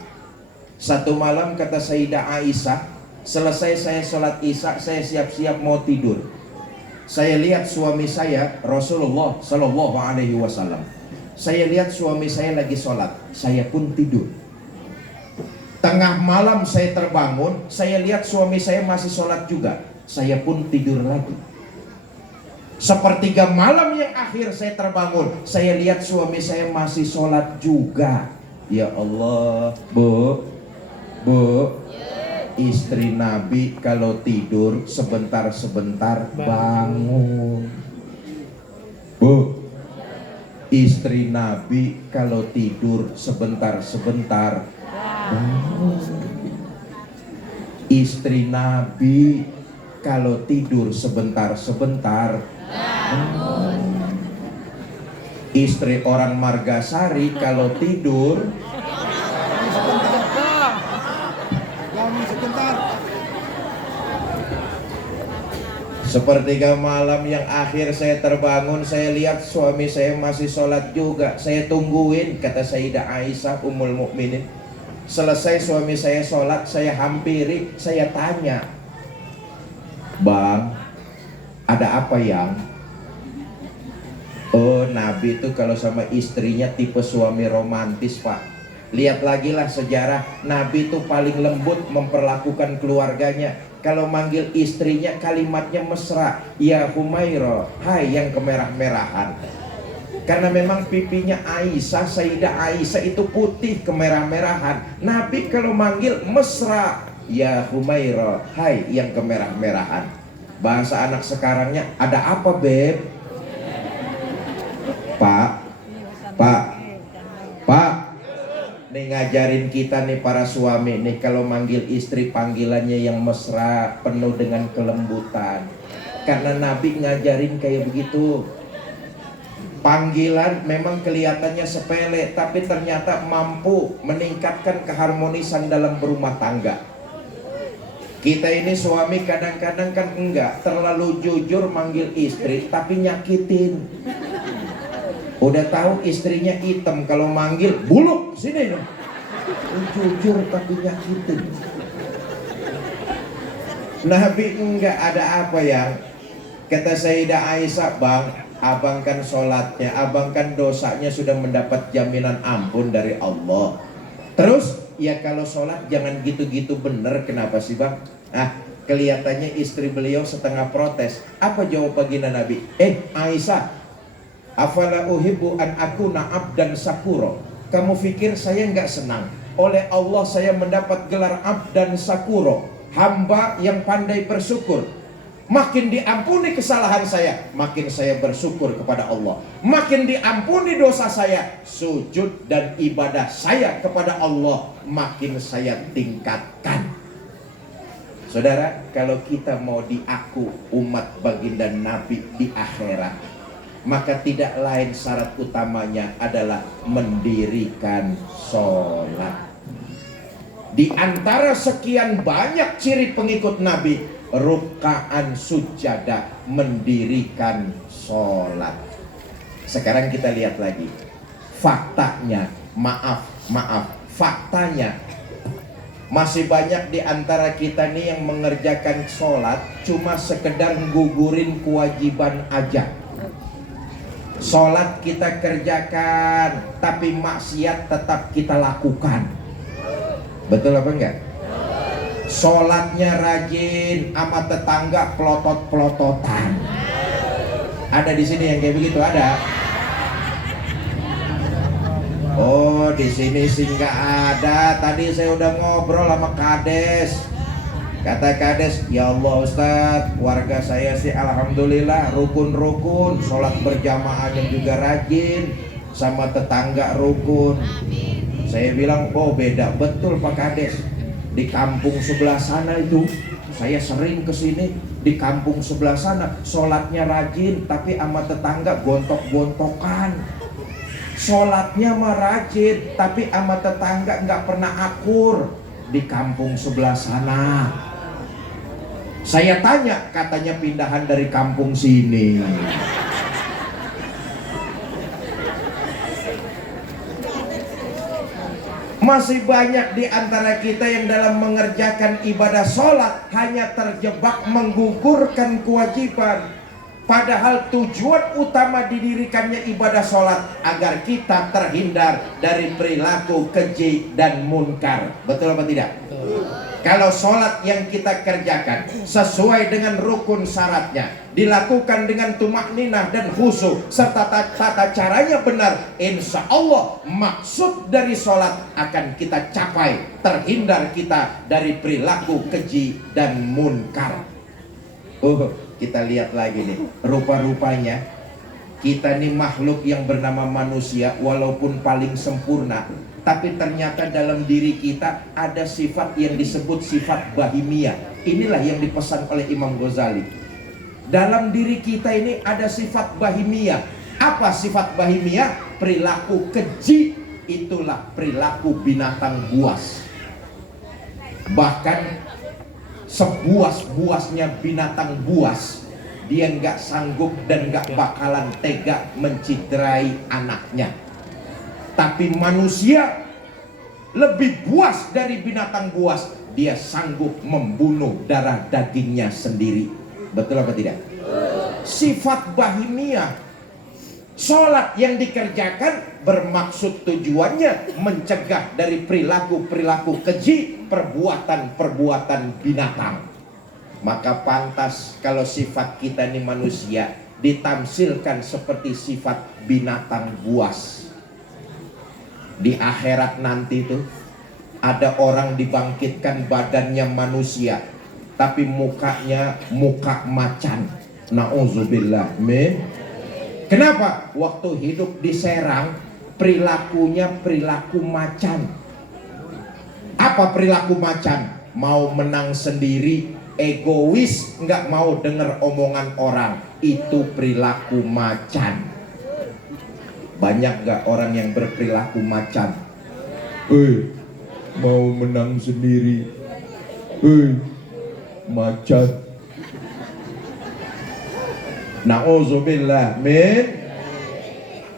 Satu malam kata Sayyidah Aisyah, selesai saya sholat isya, saya siap-siap mau tidur. Saya lihat suami saya, Rasulullah Sallallahu Alaihi Wasallam. Saya lihat suami saya lagi sholat, saya pun tidur. Tengah malam saya terbangun, saya lihat suami saya masih sholat juga, saya pun tidur lagi. Sepertiga malam yang akhir saya terbangun, saya lihat suami saya masih sholat juga. Ya Allah, Bu, istri Nabi kalau tidur sebentar-sebentar bangun. Bu, istri Nabi kalau tidur sebentar-sebentar bangun. Istri Nabi kalau tidur sebentar-sebentar bangun. Istri orang Margasari kalau tidur Sepertiga malam yang akhir saya terbangun, saya lihat suami saya masih sholat juga. Saya tungguin, kata Sayyidah Aisyah Ummul Mukminin. Selesai suami saya sholat, saya hampiri, saya tanya, "Bang, ada apa yang?" "Oh, Nabi itu kalau sama istrinya tipe suami romantis, Pak. Lihat lagi lah sejarah, Nabi itu paling lembut memperlakukan keluarganya. Kalau manggil istrinya kalimatnya mesra, ya Humaira, hai yang kemerah-merahan." Karena memang pipinya Aisyah, Sayyidah Aisyah itu putih kemerah-merahan. Nabi kalau manggil mesra, ya Humaira, hai yang kemerah-merahan. Bahasa anak sekarangnya, ada apa beb? Pak, Pak, nih ngajarin kita nih para suami nih, kalau manggil istri panggilannya yang mesra, penuh dengan kelembutan. Karena Nabi ngajarin kayak begitu. Panggilan memang kelihatannya sepele, tapi ternyata mampu meningkatkan keharmonisan dalam berumah tangga. Kita ini suami kadang-kadang kan enggak, terlalu jujur manggil istri tapi nyakitin. Udah tahu istrinya hitam, kalau manggil buluk sini dong. Jujur tapi nyakitin. Nabi enggak, ada apa ya? Kata Sayyidah Aisyah, "Bang, abang kan sholatnya, abang kan dosanya sudah mendapat jaminan ampun dari Allah. Terus ya kalau sholat jangan gitu-gitu bener, kenapa sih bang?" Kelihatannya istri beliau setengah protes. Apa jawab baginda Nabi? Aisyah, afala uhibbu an akuna abdan sakuro. Kamu pikir saya nggak senang oleh Allah saya mendapat gelar abdan sakuro, hamba yang pandai bersyukur. Makin diampuni kesalahan saya, makin saya bersyukur kepada Allah. Makin diampuni dosa saya, sujud dan ibadah saya kepada Allah makin saya tingkatkan. Saudara, kalau kita mau diaku umat baginda Nabi di akhirat, maka tidak lain syarat utamanya adalah mendirikan sholat. Di antara sekian banyak ciri pengikut Nabi, ruka'an sujadah, mendirikan sholat. Sekarang kita lihat lagi faktanya. Faktanya masih banyak di antara kita nih yang mengerjakan sholat cuma sekedar gugurin kewajiban aja. Sholat kita kerjakan, tapi maksiat tetap kita lakukan. Betul apa enggak? Sholatnya rajin, sama tetangga pelotot-pelototan. Ada di sini yang kayak begitu, ada? Oh, di sini sih nggak ada. Tadi saya udah ngobrol sama Kades. Kata Kades, "Ya Allah Ustadz, warga saya sih alhamdulillah rukun-rukun, sholat berjamaahnya juga rajin, sama tetangga rukun." Saya bilang, "Oh beda betul Pak Kades. Di kampung sebelah sana itu, saya sering kesini. Di kampung sebelah sana sholatnya rajin, tapi sama tetangga gontok-gontokan. Sholatnya mah rajin, tapi sama tetangga nggak pernah akur di kampung sebelah sana." Saya tanya, katanya pindahan dari kampung sini. Masih banyak di antara kita yang dalam mengerjakan ibadah sholat hanya terjebak menggugurkan kewajiban. Padahal tujuan utama didirikannya ibadah sholat agar kita terhindar dari perilaku keji dan munkar. Betul apa tidak? Betul. Kalau sholat yang kita kerjakan sesuai dengan rukun syaratnya, dilakukan dengan tumakninah dan khusyuk, serta tata caranya benar, insya Allah maksud dari sholat akan kita capai, terhindar kita dari perilaku keji dan munkar. Kita lihat lagi nih, rupa-rupanya kita nih makhluk yang bernama manusia, walaupun paling sempurna, tapi ternyata dalam diri kita ada sifat yang disebut sifat bahimiyah. Inilah yang dipesan oleh Imam Ghazali. Dalam diri kita ini ada sifat bahimiyah. Apa sifat bahimiyah? Perilaku keji, itulah perilaku binatang buas. Bahkan sebuas-buasnya binatang buas, dia nggak sanggup dan nggak bakalan tega menciderai anaknya. Tapi manusia lebih buas dari binatang buas, dia sanggup membunuh darah dagingnya sendiri. Betul apa tidak? Sifat bahimiyah. Sholat yang dikerjakan bermaksud tujuannya mencegah dari perilaku-perilaku keji, perbuatan-perbuatan binatang. Maka pantas kalau sifat kita ini manusia ditamsilkan seperti sifat binatang buas. Di akhirat nanti tuh ada orang dibangkitkan badannya manusia, tapi mukanya muka macan. Nauzubillah min. Kenapa? Waktu hidup di Serang perilakunya perilaku macan. Apa perilaku macan? Mau menang sendiri, egois, nggak mau dengar omongan orang. Itu perilaku macan. Banyak nggak orang yang berperilaku macan? Mau menang sendiri, macan. Nauzubillah min.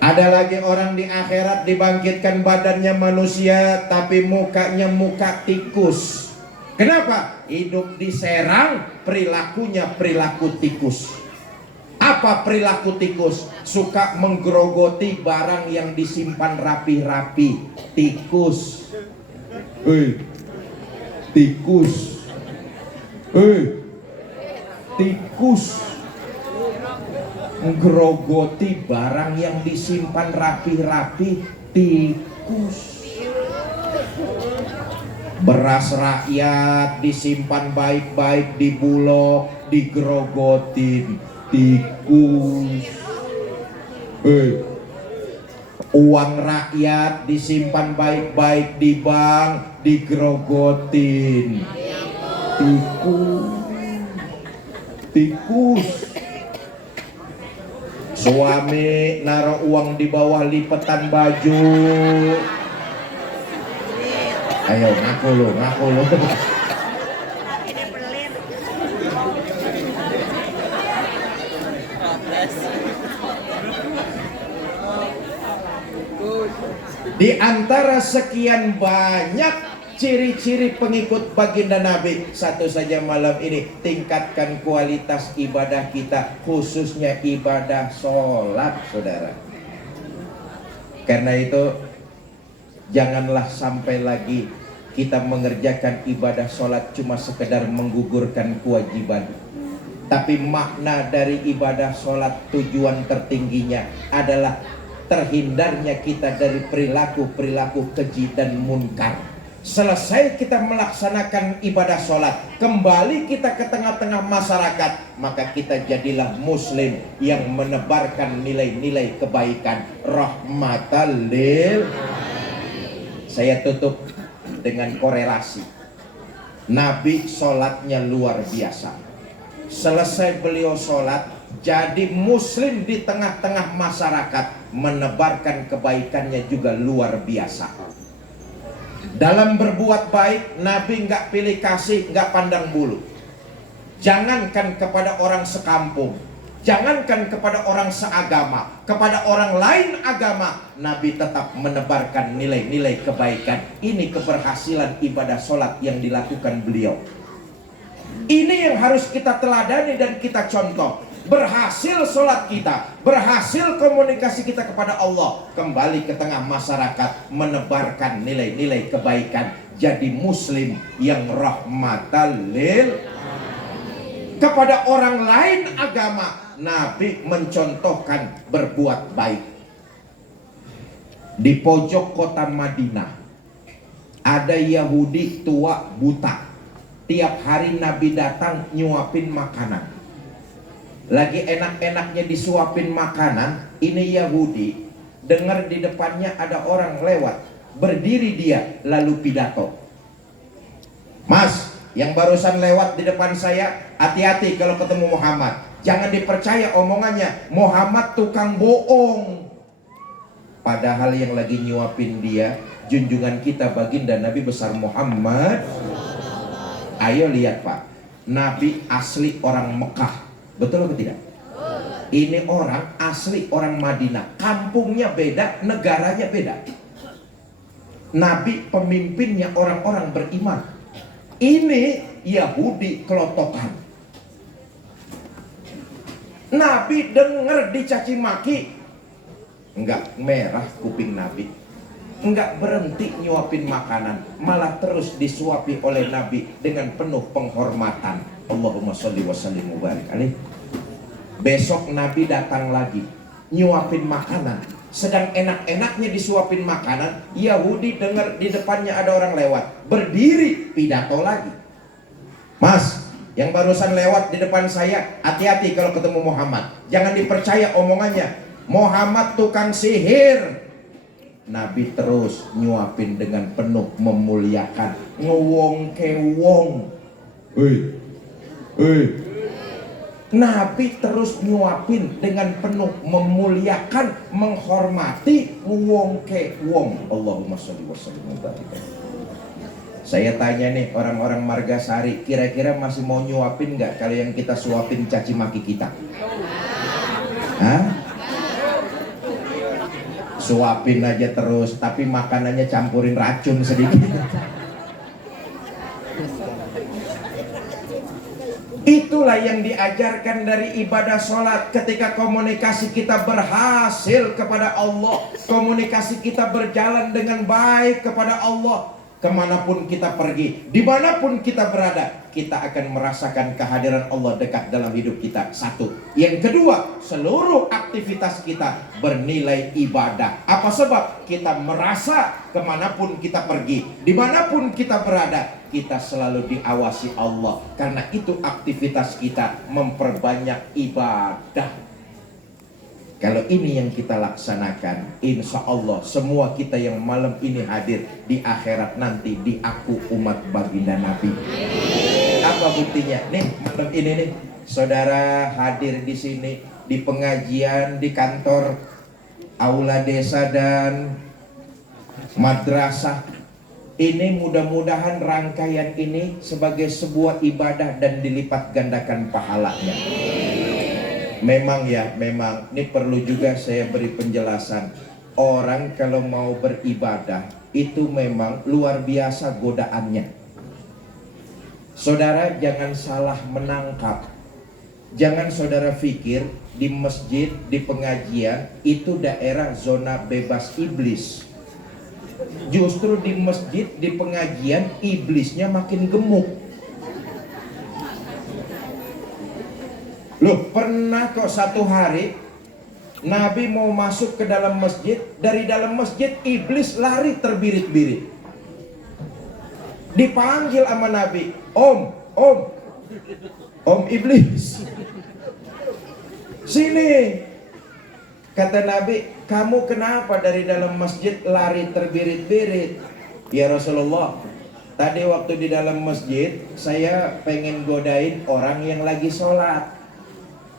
Ada lagi orang di akhirat dibangkitkan badannya manusia, tapi mukanya muka tikus. Kenapa? Hidup di Serang perilakunya perilaku tikus. Apa perilaku tikus? Suka menggerogoti barang yang disimpan rapi-rapi. Tikus. Tikus. Tikus. Menggerogoti barang yang disimpan rapi-rapi. Tikus. Beras rakyat disimpan baik-baik di Bulog, digerogotin. Tikus. Uang rakyat disimpan baik-baik di bank, digerogotin. Tikus. Tikus. Suami naruh uang di bawah lipetan baju. Ayo ngaku lu, ngaku lu. Di antara sekian banyak ciri-ciri pengikut baginda Nabi, satu saja malam ini, tingkatkan kualitas ibadah kita, khususnya ibadah sholat, saudara. Karena itu janganlah sampai lagi kita mengerjakan ibadah sholat cuma sekedar menggugurkan kewajiban. Tapi makna dari ibadah sholat, tujuan tertingginya adalah terhindarnya kita dari perilaku-perilaku keji dan munkar. Selesai kita melaksanakan ibadah sholat, kembali kita ke tengah-tengah masyarakat, maka kita jadilah muslim yang menebarkan nilai-nilai kebaikan. Rahmatan lil. Saya tutup dengan korelasi. Nabi sholatnya luar biasa. Selesai beliau sholat, jadi muslim di tengah-tengah masyarakat, menebarkan kebaikannya juga luar biasa. Dalam berbuat baik, Nabi nggak pilih kasih, nggak pandang bulu. Jangankan kepada orang sekampung, jangankan kepada orang seagama, kepada orang lain agama, Nabi tetap menebarkan nilai-nilai kebaikan. Ini keberhasilan ibadah sholat yang dilakukan beliau. Ini yang harus kita teladani dan kita contoh. Berhasil sholat kita, berhasil komunikasi kita kepada Allah, kembali ke tengah masyarakat, menebarkan nilai-nilai kebaikan, jadi muslim yang rahmatan lil. Kepada orang lain agama, Nabi mencontohkan berbuat baik. Di pojok kota Madinah ada Yahudi tua buta. Tiap hari Nabi datang nyuapin makanan. Lagi enak-enaknya disuapin makanan, ini Yahudi dengar di depannya ada orang lewat, berdiri dia lalu pidato. Mas, yang barusan lewat di depan saya, hati-hati kalau ketemu Muhammad. Jangan dipercaya omongannya, Muhammad tukang bohong. Padahal yang lagi nyuapin dia, junjungan kita baginda Nabi besar Muhammad. Ayo lihat Pak, Nabi asli orang Mekah. Betul atau tidak? Ini orang asli orang Madinah, kampungnya beda, negaranya beda. Nabi pemimpinnya orang-orang beriman. Ini Yahudi kelotokan. Nabi dengar dicaci maki, enggak merah kuping Nabi, enggak berhenti nyuapin makanan, malah terus disuapi oleh Nabi dengan penuh penghormatan. Allahumma sholli wa sallim wa barik alaih. Besok Nabi datang lagi nyuapin makanan, sedang enak-enaknya disuapin makanan, Yahudi dengar di depannya ada orang lewat, berdiri pidato lagi. Mas, yang barusan lewat di depan saya, hati-hati kalau ketemu Muhammad, jangan dipercaya omongannya, Muhammad tukang sihir. Nabi terus nyuapin dengan penuh memuliakan, ngewong ke wong. Nabi terus nyuapin dengan penuh memuliakan, menghormati, wong ke wong. Allahumma sholli wa sallim wa barik. Saya tanya nih orang-orang Margasari, kira-kira masih mau nyuapin nggak kalau yang kita suapin caci maki kita? Hah? Suapin aja terus, tapi makanannya campurin racun sedikit. Itulah yang diajarkan dari ibadah sholat. Ketika komunikasi kita berhasil kepada Allah, komunikasi kita berjalan dengan baik kepada Allah, kemanapun kita pergi, dimanapun kita berada, kita akan merasakan kehadiran Allah dekat dalam hidup kita. Satu. Yang kedua, seluruh aktivitas kita bernilai ibadah. Apa sebab? Kita merasa kemanapun kita pergi, dimanapun kita berada, kita selalu diawasi Allah. Karena itu aktivitas kita memperbanyak ibadah. Kalau ini yang kita laksanakan, insya Allah semua kita yang malam ini hadir di akhirat nanti diaku umat baginda Nabi. Apa buktinya? Nih malam ini nih, saudara hadir di sini di pengajian di kantor, aula desa dan madrasah. Ini mudah-mudahan rangkaian ini sebagai sebuah ibadah dan dilipat gandakan pahalanya. Memang ya, memang ini perlu juga saya beri penjelasan. Orang kalau mau beribadah itu memang luar biasa godaannya. Saudara jangan salah menangkap. Jangan saudara pikir di masjid, di pengajian itu daerah zona bebas iblis. Justru di masjid, di pengajian iblisnya makin gemuk. Loh, pernah kok satu hari Nabi mau masuk ke dalam masjid, dari dalam masjid iblis lari terbirit-birit. Dipanggil sama Nabi, Om iblis, sini. Kata Nabi, kamu kenapa dari dalam masjid lari terbirit-birit? Ya Rasulullah, tadi waktu di dalam masjid saya pengen godain orang yang lagi sholat.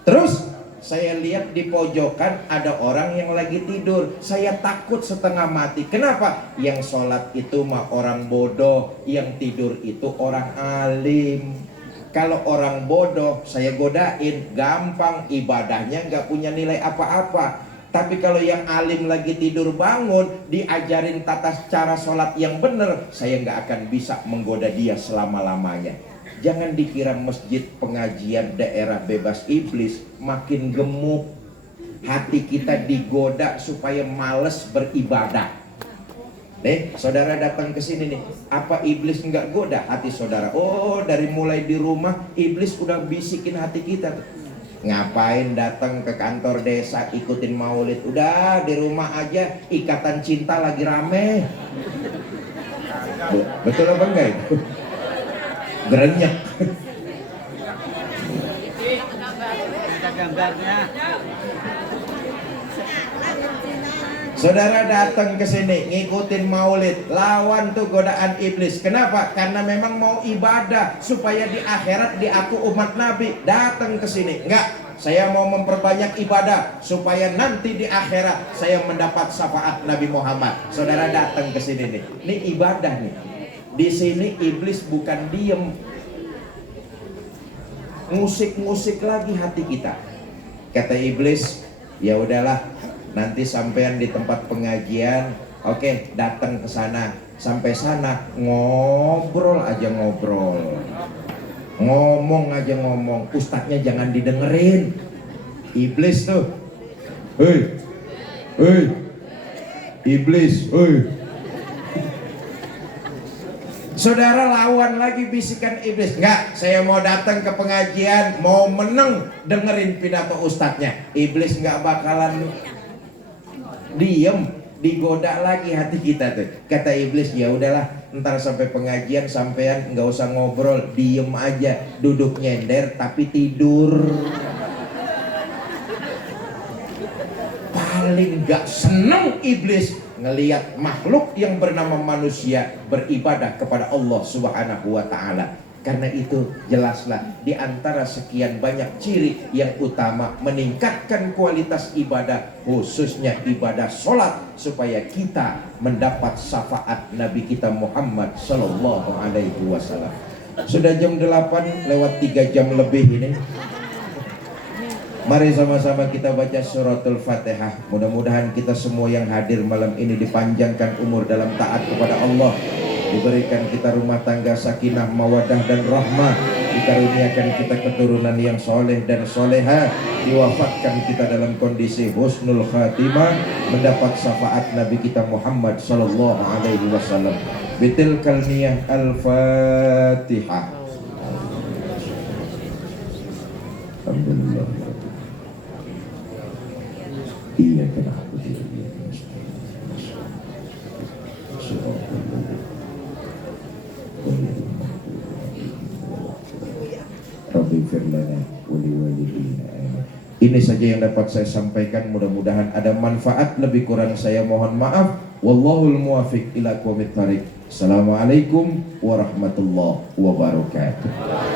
Terus saya lihat di pojokan ada orang yang lagi tidur. Saya takut setengah mati. Kenapa? Yang sholat itu mah orang bodoh, yang tidur itu orang alim. Kalau orang bodoh saya godain, gampang, ibadahnya nggak punya nilai apa-apa. Tapi kalau yang alim lagi tidur bangun, diajarin tata cara sholat yang benar, saya nggak akan bisa menggoda dia selama-lamanya. Jangan dikira masjid pengajian daerah bebas iblis makin gemuk. Hati kita digoda supaya males beribadah. Nih, saudara datang ke sini nih, apa iblis nggak goda hati saudara? Oh, dari mulai di rumah iblis udah bisikin hati kita. Ngapain datang ke kantor desa ikutin maulid? Udah di rumah aja, ikatan cinta lagi rame. Betul apa enggak itu? Gerenyak. Saudara datang ke sini ngikutin maulid, lawan tuh godaan iblis. Kenapa? Karena memang mau ibadah supaya di akhirat diaku umat Nabi. Datang ke sini, enggak, saya mau memperbanyak ibadah supaya nanti di akhirat saya mendapat syafaat Nabi Muhammad. Saudara datang ke sini nih, ini ibadah nih. Di sini iblis bukan diem. ngusik-ngusik lagi hati kita. Kata iblis, ya udahlah, nanti sampean di tempat pengajian, oke, datang ke sana. Sampai sana ngobrol aja ngobrol, ngomong aja ngomong, ustadznya jangan didengerin. Iblis tuh, hei, hei, iblis, hei. Saudara lawan lagi bisikan iblis. Enggak, saya mau datang ke pengajian, mau menang dengerin pidato ustadznya. Iblis enggak bakalan diem, digoda lagi hati kita tuh. Kata iblis, ya udahlah, ntar sampai pengajian sampean nggak usah ngobrol, diem aja, duduk nyender tapi tidur. Paling nggak seneng iblis ngelihat makhluk yang bernama manusia beribadah kepada Allah Subhanahu wa Ta'ala. Karena itu jelaslah di antara sekian banyak ciri yang utama meningkatkan kualitas ibadah, khususnya ibadah sholat, supaya kita mendapat syafaat Nabi kita Muhammad Sallallahu Alaihi Wasallam. Sudah jam 8 lewat 3 jam lebih ini. Mari sama-sama kita baca suratul Fatihah. Mudah-mudahan kita semua yang hadir malam ini dipanjangkan umur dalam taat kepada Allah, diberikan kita rumah tangga sakinah, mawadah dan rahmah, dikaruniakan kita keturunan yang soleh dan soleha, diwafatkan kita dalam kondisi husnul khatimah, mendapat syafaat Nabi kita Muhammad Sallallahu Alaihi Wasallam. Bitil kalniyah al-Fatihah. Alhamdulillah. Iya kena aku Ini saja yang dapat saya sampaikan, mudah-mudahan ada manfaat. Lebih kurang saya mohon maaf. Wallahul muwafiq ila aqwamit thariq. Assalamualaikum warahmatullahi wabarakatuh.